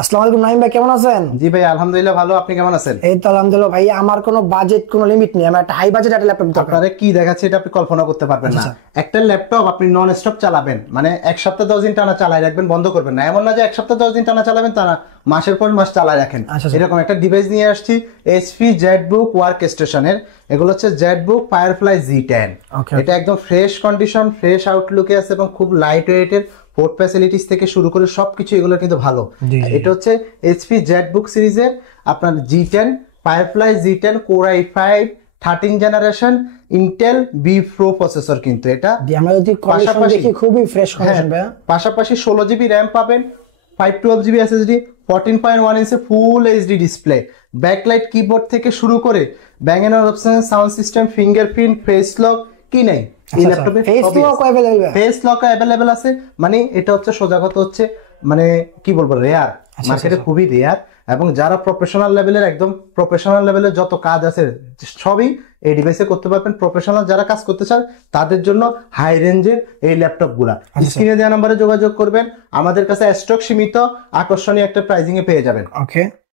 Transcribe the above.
আসসালামু আলাইকুম নাইম ভাই, কেমন আছেন? জি ভাই, আলহামদুলিল্লাহ ভালো। আপনি কেমন আছেন? এই তো আলহামদুলিল্লাহ ভাই, আমার কোনো বাজেট কোনো লিমিট নেই, আমার একটা হাই বাজেট একটা ল্যাপটপ দরকার। আপনারে কি দেখাচ্ছে এটা আপনি কল্পনা করতে পারবেন না। আচ্ছা একটা ল্যাপটপ আপনি নন স্টপ চালাবেন, মানে এক সপ্তাহ 10 দিন টানা চালায় রাখবেন, বন্ধ করবেন না। এমন না যে এক সপ্তাহ 10 দিন টানা চালাবেন, তা না, মাসের পর মাস চালায় রাখেন। আচ্ছা। এরকম একটা ডিভাইস নিয়ে আসছি এইচপি জেটবুক ওয়ার্ক স্টেশনের। এগুলো হচ্ছে জেটবুক ফায়ারফ্লাই জি10। ওকে এটা একদম ফ্রেশ কন্ডিশন, ফ্রেশ আউটলুকে আছে এবং খুব লাইট ওয়েটের। পোর্ট ফ্যাসিলিটিস থেকে শুরু করে সবকিছু এগুলো কিন্তু ভালো। জি জি এটা হচ্ছে এইচপি জেটবুক সিরিজের আপনার জি10 firefly জি10 core i5 13 generation Intel B pro processor কিন্তু এটা। জি, আমরা যদি কন্ডিশন পাশাপাশি দেখি খুবই ফ্রেশ কন্ডিশন ভাই। পাশাপাশি 16 জিবি র্যাম পাবেন, 512 GB SSD, 14.1 inch full HD display, backlight keyboard থেকে শুরু করে Bang and Olufsen, sound system, fingerprint, face lock, কি নাই এই ল্যাপটপে ফেস লক अवेलेबल है। ফেস লক অ্যাভেলেবেল আছে। মানে এটা হচ্ছে সোজা কথা হচ্ছে, মানে কি বলবো, রেয়ার, মার্কেটে খুবই রেয়ার। এবং যারা প্রফেশনাল লেভেলের, একদম প্রফেশনাল লেভেলের যত কাজ আছে সবই এই ডিভাইসে করতে পারবেন। প্রফেশনাল যারা কাজ করতে চান তাদের জন্য হাই রেঞ্জের এই ল্যাপটপ গুলা স্ক্রিনে দেওয়া নাম্বারে যোগাযোগ করবেন। আমাদের কাছে স্টক সীমিত, আকর্ষণীয় একটা প্রাইজিং এ পেয়ে যাবেন। ওকে।